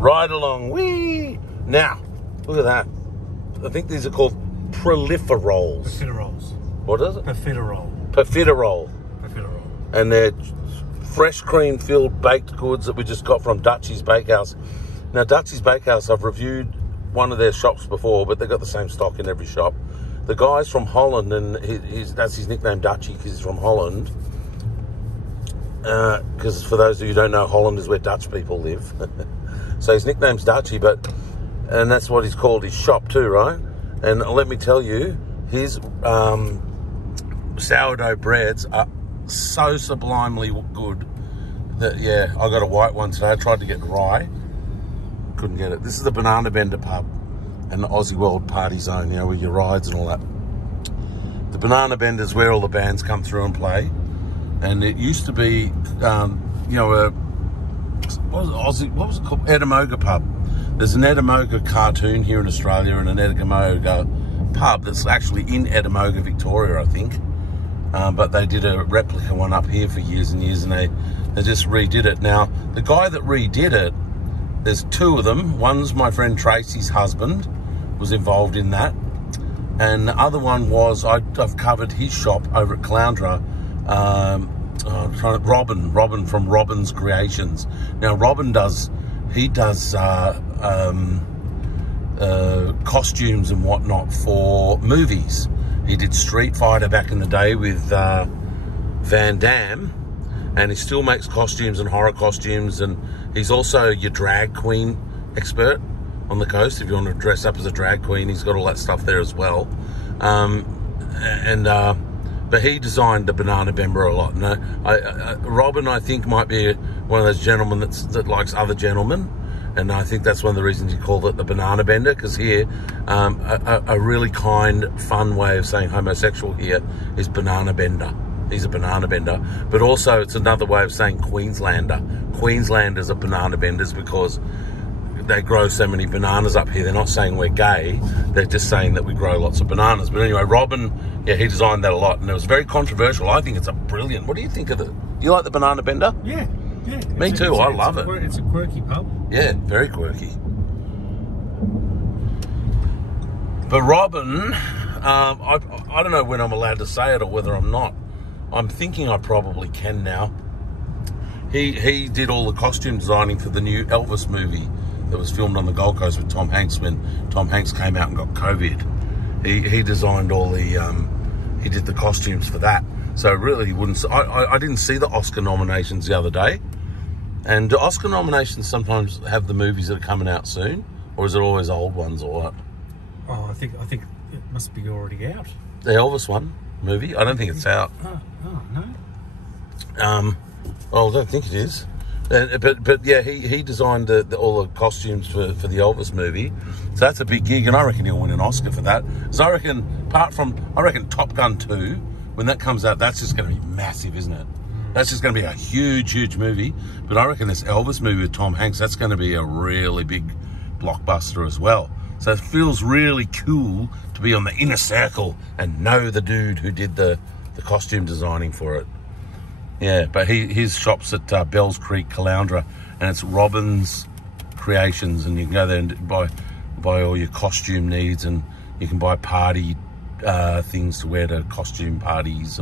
Right along. Whee! Now, look at that. I think these are called proliferols. Profiteroles. What is it? Profiterole. Profiterole. Profiterole. And they're fresh cream filled baked goods that we just got from Dutchie's Bakehouse. Now, Dutchie's Bakehouse, I've reviewed one of their shops before, but they've got the same stock in every shop. The guy's from Holland, and that's his nickname, Dutchie, because he's from Holland. Because for those of you who don't know, Holland is where Dutch people live. So his nickname's Dutchie, and that's what he's called his shop too, right? And let me tell you, his sourdough breads are so sublimely good that, yeah, I got a white one today. I tried to get rye. Couldn't get it. This is the Banana Bender pub and the Aussie World Party Zone, you know, with your rides and all that. The Banana Bender is where all the bands come through and play. And it used to be, you know, what was it called? Edamoga pub. There's an Edamoga cartoon here in Australia and an Edamoga pub that's actually in Edamoga, Victoria, I think. But they did a replica one up here for years and years, and they just redid it. Now, the guy that redid it, there's two of them. One's my friend Tracy's husband, was involved in that. And the other one was, I've covered his shop over at Caloundra, Robin from Robin's Creations. Now, Robin does costumes and whatnot for movies. He did Street Fighter back in the day with Van Damme, and he still makes costumes and horror costumes, and he's also your drag queen expert on the coast. If you want to dress up as a drag queen, he's got all that stuff there as well. But he designed the Banana Bender a lot. No, Robin, I think, might be one of those gentlemen that likes other gentlemen. And I think that's one of the reasons he called it the Banana Bender, because here, a really kind, fun way of saying homosexual here is Banana Bender. He's a banana bender. But also, it's another way of saying Queenslander. Queenslanders are banana benders because they grow so many bananas up here. They're not saying we're gay. They're just saying that we grow lots of bananas. But anyway, Robin, yeah, he designed that a lot. And it was very controversial. I think it's a brilliant... What do you think of it? You like the Banana Bender? Yeah. Me too. I love it. It's a quirky pub. Yeah, very quirky. But Robin, I don't know when I'm allowed to say it or whether I'm not. I'm thinking I probably can now. He did all the costume designing for the new Elvis movie that was filmed on the Gold Coast with Tom Hanks when Tom Hanks came out and got COVID. He designed all the, he did the costumes for that. So really he wouldn't, I didn't see the Oscar nominations the other day. And do Oscar nominations sometimes have the movies that are coming out soon? Or is it always old ones or what? Oh, I think it must be already out. The Elvis one movie? I don't think it's out. Oh no. I don't think it is. But yeah, he designed all the costumes for the Elvis movie. So that's a big gig, and I reckon he'll win an Oscar for that. So I reckon, I reckon Top Gun 2, when that comes out, that's just going to be massive, isn't it? That's just going to be a huge, huge movie. But I reckon this Elvis movie with Tom Hanks, that's going to be a really big blockbuster as well. So it feels really cool to be on the inner circle and know the dude who did the costume designing for it. Yeah, but his shop's at Bells Creek, Caloundra, and it's Robin's Creations, and you can go there and buy all your costume needs, and you can buy party things to wear to costume parties,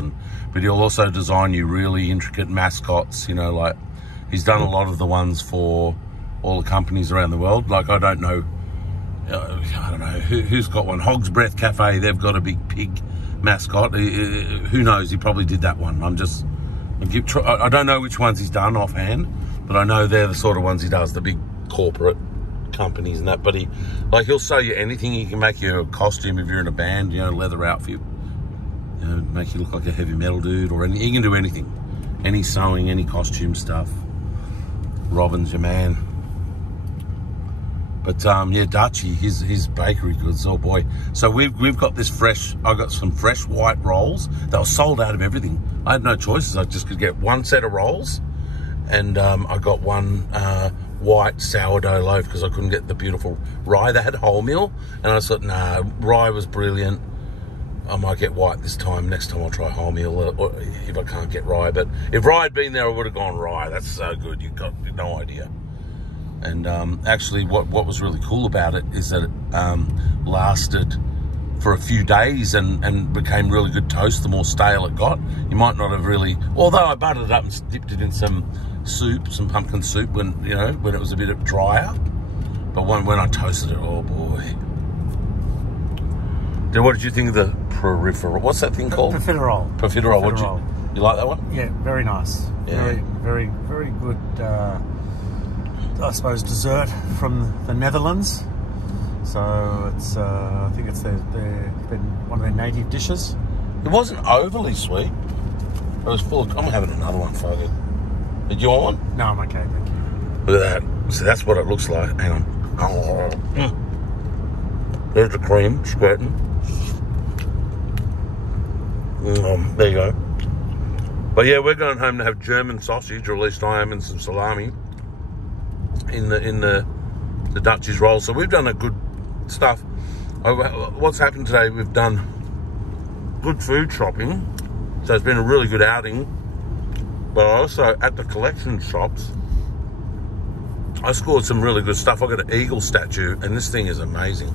but he'll also design you really intricate mascots, you know, like he's done a lot of the ones for all the companies around the world. Like, I don't know who's got one. Hog's Breath Cafe, they've got a big pig mascot. Who knows, he probably did that one. I don't know which ones he's done offhand, but I know they're the sort of ones he does, the big corporate companies and that. But he'll sell you anything. He can make you a costume if you're in a band, you know, leather outfit, you know, make you look like a heavy metal dude or anything. He can do anything, any sewing, any costume stuff. Robin's your man. But yeah, Dutchie, his bakery goods, oh boy. So we've got this fresh, I got some fresh white rolls. They were sold out of everything. I had no choices. I just could get one set of rolls, and I got one white sourdough loaf because I couldn't get the beautiful rye. They had wholemeal, and I thought, nah, rye was brilliant. I might get white this time. Next time I'll try wholemeal, or if I can't get rye. But if rye had been there, I would have gone rye. That's so good. You've got no idea. And actually, what was really cool about it is that it lasted for a few days and became really good toast the more stale it got. You might not have really, although I buttered it up and dipped it in some soup, some pumpkin soup when it was a bit drier. But when I toasted it, oh boy. What did you think of the peripheral? What's that thing called? Profiterole. Profiterole. What you like that one? Yeah, very nice. Yeah. Very good, I suppose, dessert from the Netherlands. So it's, I think it's one of their native dishes. It wasn't overly sweet. It was full of, I'm having another one, Foggy. Did you want one? No, I'm okay, thank you. Look at that. So that's what it looks like. Hang on. There's the cream squirting. There you go. But yeah, we're going home to have German sausage, or at least I am, and some salami in the Dutch's roll. So we've done a good stuff. What's happened today? We've done good food shopping. So it's been a really good outing. But also at the collection shops, I scored some really good stuff. I got an eagle statue, and this thing is amazing.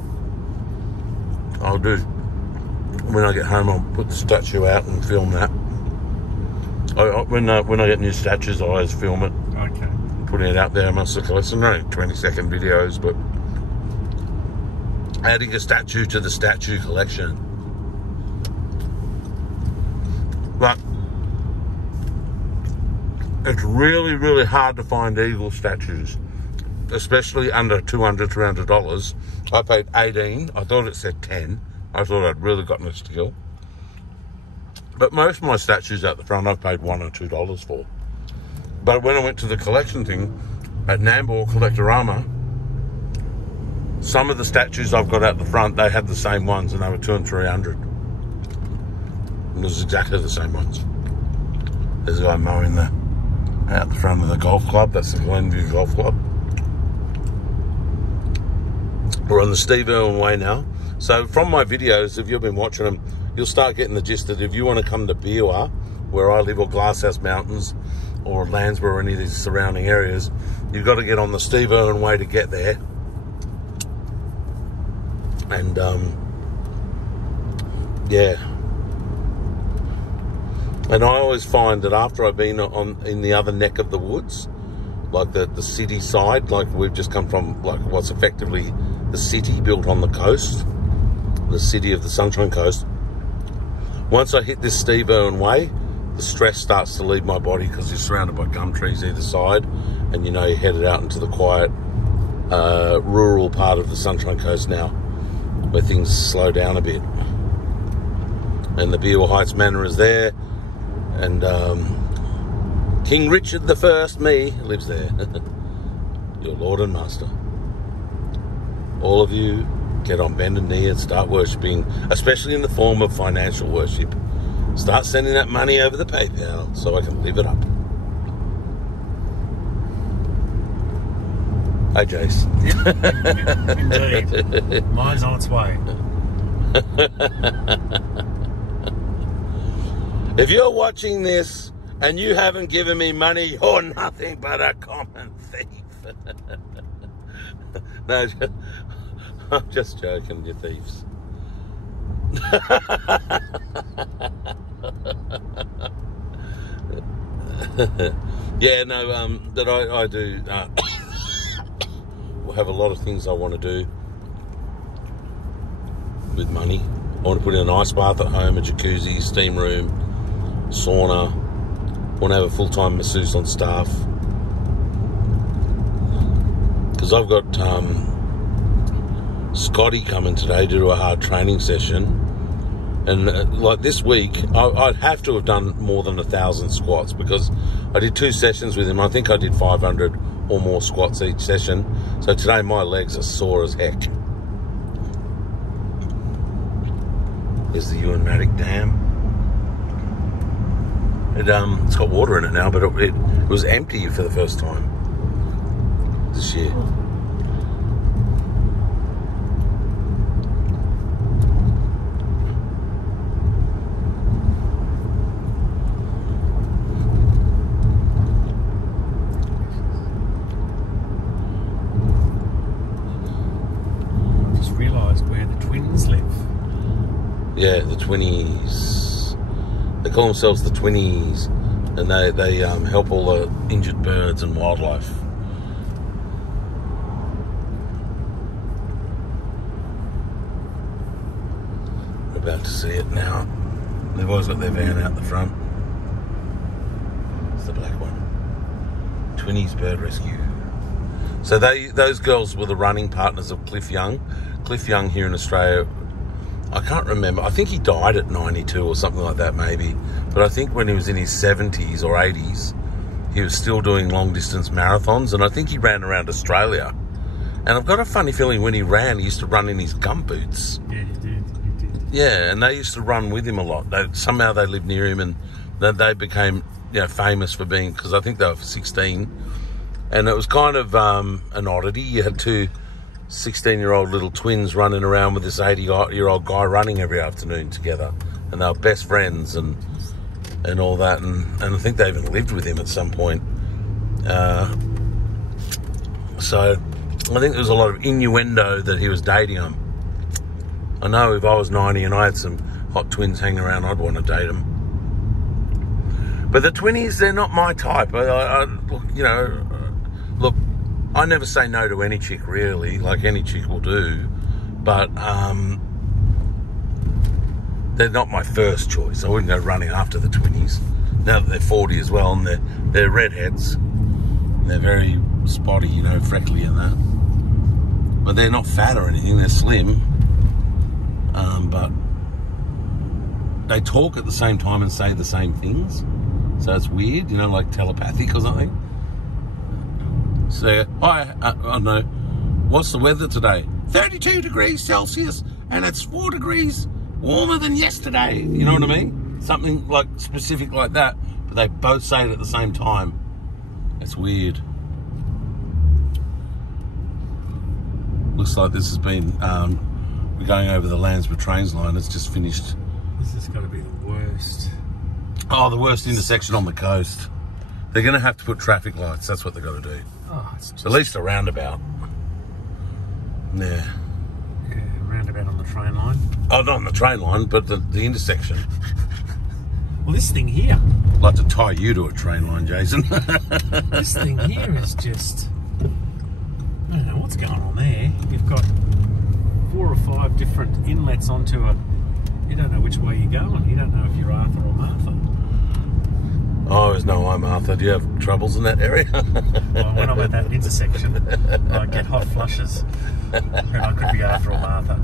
I'll do, when I get home, I'll put the statue out and film that. When I get new statues, I always film it. Okay. Putting it out there amongst the collection. Only 20-second videos, but adding a statue to the statue collection. But it's really, really hard to find eagle statues, especially under $200, $300. I paid $18. I thought it said 10. I thought I'd really gotten a steal. But most of my statues out the front, I've paid $1 or $2 for. But when I went to the collection thing at Nambour Collectorama, some of the statues I've got out the front, they had the same ones, and they were $200 and $300. It was exactly the same ones. There's a guy mowing out the front of the golf club. That's the Glenview Golf Club. We're on the Steve Irwin Way now. So from my videos, if you've been watching them, you'll start getting the gist that if you want to come to Biwa, where I live, or Glasshouse Mountains, or Landsborough, or any of these surrounding areas, you've got to get on the Steve Irwin Way to get there. And yeah. And I always find that after I've been in the other neck of the woods, like the city side, like we've just come from, like what's effectively the city built on the coast, the city of the Sunshine Coast. Once I hit this Steve Irwin Way, the stress starts to leave my body because you're surrounded by gum trees either side, and you're headed out into the quiet, rural part of the Sunshine Coast now, where things slow down a bit. And the Biwa Heights Manor is there, and King Richard I, me, lives there. Your Lord and Master. All of you, get on bended knee and start worshipping, especially in the form of financial worship. Start sending that money over the PayPal so I can live it up. Hey, Jace. Indeed. Mine's on its way. If you're watching this and you haven't given me money, you're nothing but a common thief. No, I'm just joking, you thieves. Yeah, no, that I do have a lot of things I want to do with money. I want to put in an ice bath at home, a jacuzzi, steam room, sauna. I want to have a full-time masseuse on staff. Because I've got Scotty coming today to do a hard training session. And like this week, I'd have to have done more than 1,000 squats because I did 2 sessions with him. I think I did 500 or more squats each session. So today my legs are sore as heck. Here's the Ewan-Matic Dam. It's got water in it now, but it was empty for the first time this year. twins live. Yeah, the Twinnies. They call themselves the Twinnies, and they help all the injured birds and wildlife. We're about to see it now. They've always got their van out the front. It's the black one. Twinnies Bird Rescue. So those girls were the running partners of Cliff Young. Cliff Young here in Australia, I can't remember. I think he died at 92 or something like that maybe. But I think when he was in his 70s or 80s, he was still doing long-distance marathons. And I think he ran around Australia. And I've got a funny feeling when he ran, he used to run in his gumboots. Yeah, he did. Yeah, and they used to run with him a lot. Somehow they lived near him, and they became famous for being, because I think they were 16. And it was kind of an oddity. You had two 16-year-old little twins running around with this 80-year-old guy running every afternoon together. And they were best friends and all that. And I think they even lived with him at some point. So I think there was a lot of innuendo that he was dating them. I know if I was 90 and I had some hot twins hanging around, I'd want to date them. But the Twinnies, they're not my type. Look, I never say no to any chick, really, like any chick will do. But they're not my first choice. I wouldn't go running after the Twinnies. Now that they're 40 as well, and they're redheads. They're very spotty, freckly and that. But they're not fat or anything, they're slim. But they talk at the same time and say the same things. So it's weird, like telepathic or something. So, I don't know. What's the weather today? 32 degrees Celsius, and it's 4 degrees warmer than yesterday. You know what I mean? Something like specific like that. But they both say it at the same time. It's weird. Looks like this has been... we're going over the Landsborough Trains line. It's just finished. This has got to be the worst. Oh, the worst intersection on the coast. They're going to have to put traffic lights. That's what they've got to do. Oh, it's just... At least a roundabout. Yeah, roundabout on the train line. Oh, not on the train line, but the intersection. Well, this thing here... I'd like to tie you to a train line, Jason. This thing here is just... I don't know what's going on there. You've got 4 or 5 different inlets onto a... You don't know which way you're going. You don't know if you're Arthur or Martha. I always know I'm Arthur. Do you have troubles in that area? Well, when I'm at that intersection, I get hot flushes. And I could be Arthur or Martha.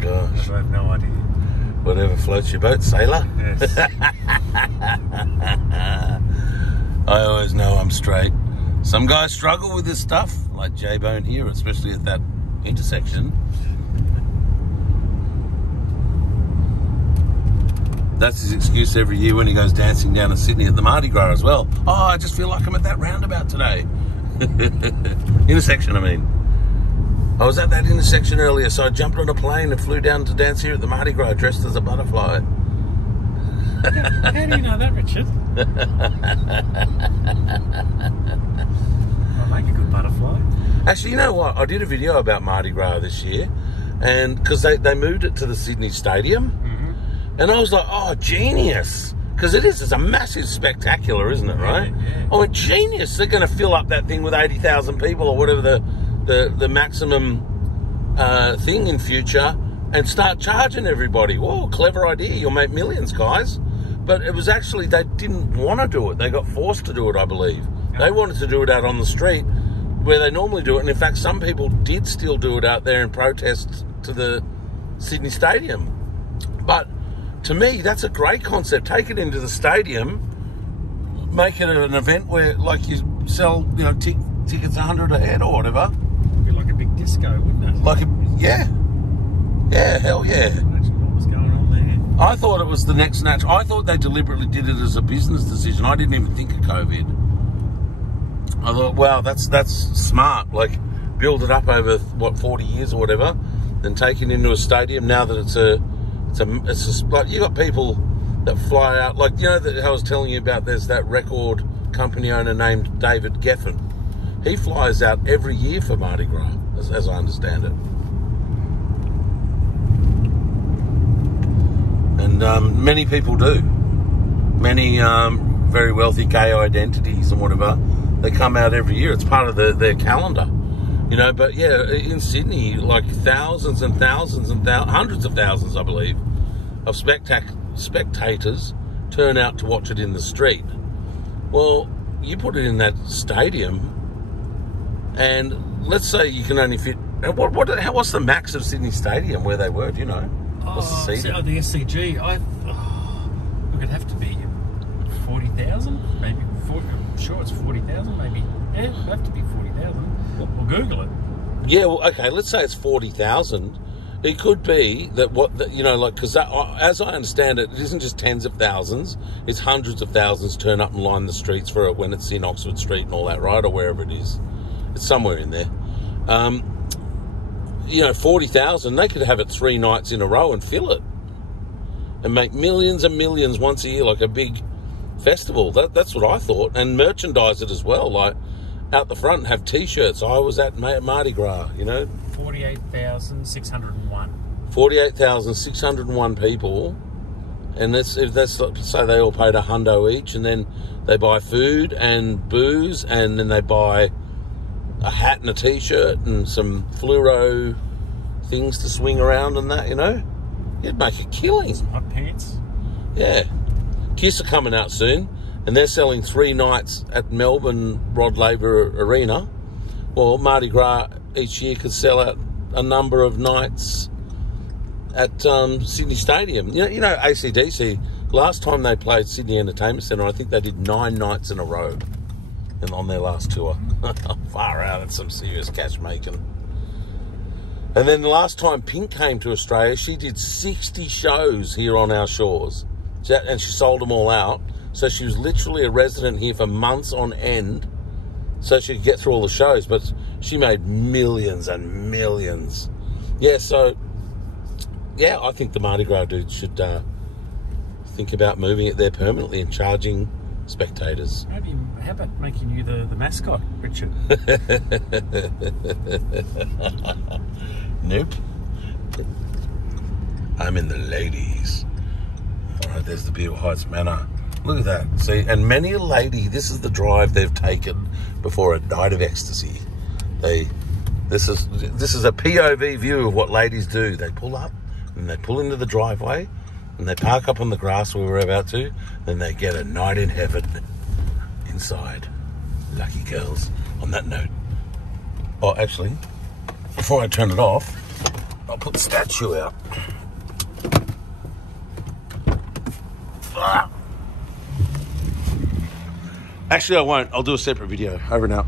Gosh. I have no idea. Whatever floats your boat, sailor. Yes. I always know I'm straight. Some guys struggle with this stuff, like J-Bone here, especially at that intersection. That's his excuse every year when he goes dancing down in Sydney at the Mardi Gras as well. Oh, I just feel like I'm at that roundabout today. Intersection, I mean. I was at that intersection earlier, so I jumped on a plane and flew down to dance here at the Mardi Gras dressed as a butterfly. How do you know that, Richard? I'll make a good butterfly. Actually, you know what? I did a video about Mardi Gras this year, and because they moved it to the Sydney Stadium. And I was like, oh, genius. Because it's a massive spectacular, isn't it, right? Yeah. Oh, genius. They're going to fill up that thing with 80,000 people or whatever the maximum thing in future and start charging everybody. Whoa, clever idea. You'll make millions, guys. But it was actually, they didn't want to do it. They got forced to do it, I believe. Yeah. They wanted to do it out on the street where they normally do it. And in fact, some people did still do it out there in protest to the Sydney Stadium. But... to me, that's a great concept. Take it into the stadium, make it an event where, like, you sell, tickets 100 a head or whatever. It'd be like a big disco, wouldn't it? Yeah, hell yeah. What was going on there? I thought it was the next natural. I thought they deliberately did it as a business decision. I didn't even think of COVID. I thought, wow, that's smart. Like, build it up over, 40 years or whatever, then take it into a stadium now that it's just like, you got people that fly out, like, that I was telling you about, there's that record company owner named David Geffen. He flies out every year for Mardi Gras, as I understand it. And many people do. Many very wealthy gay identities and whatever, they come out every year. It's part of their calendar, you know. But yeah, in Sydney, like thousands and thousands and hundreds of thousands, I believe, of spectators turn out to watch it in the street. Well, you put it in that stadium, and let's say you can only fit. What's the max of Sydney Stadium where they were? Do you know? What's the seating? The SCG. Look, it'd have to be 40,000, maybe. I'm sure it's 40,000, maybe. Yeah, it'd have to be 40,000. We'll Google it. Yeah, well, okay. Let's say it's 40,000. It could be that because as I understand it, it isn't just tens of thousands; it's hundreds of thousands turn up and line the streets for it when it's in Oxford Street and all that, right, or wherever it is. It's somewhere in there. 40,000. They could have it 3 nights in a row and fill it, and make millions and millions once a year, like a big festival. That's what I thought, and merchandise it as well, like out the front have T-shirts. I was at Mardi Gras, 48,601. 48,601 people, and that's say they all paid $100 each, and then they buy food and booze, and then they buy a hat and a T-shirt and some fluoro things to swing around and that, you'd make a killing. Some hot pants. Yeah. Kiss are coming out soon, and they're selling 3 nights at Melbourne Rod Laver Arena. Well, Mardi Gras each year could sell out a number of nights at Sydney Stadium. AC/DC, last time they played Sydney Entertainment Centre, I think they did 9 nights in a row on their last tour. Far out, that's some serious cash making. And then the last time Pink came to Australia, she did 60 shows here on our shores. And she sold them all out. So she was literally a resident here for months on end so she could get through all the shows. But she made millions and millions. Yeah, so, yeah, I think the Mardi Gras dudes should think about moving it there permanently and charging spectators. How about making you the mascot, Richard? Nope. I'm in the ladies. All right, there's the Beale Heights Manor. Look at that. See, and many a lady, this is the drive they've taken before a night of ecstasy. This is a POV view of what ladies do. They pull up and they pull into the driveway and they park up on the grass we were about to, then they get a night in heaven inside. Lucky girls. On that note, actually, before I turn it off, I'll put the statue out. Actually, I won't. I'll do a separate video. Over and out.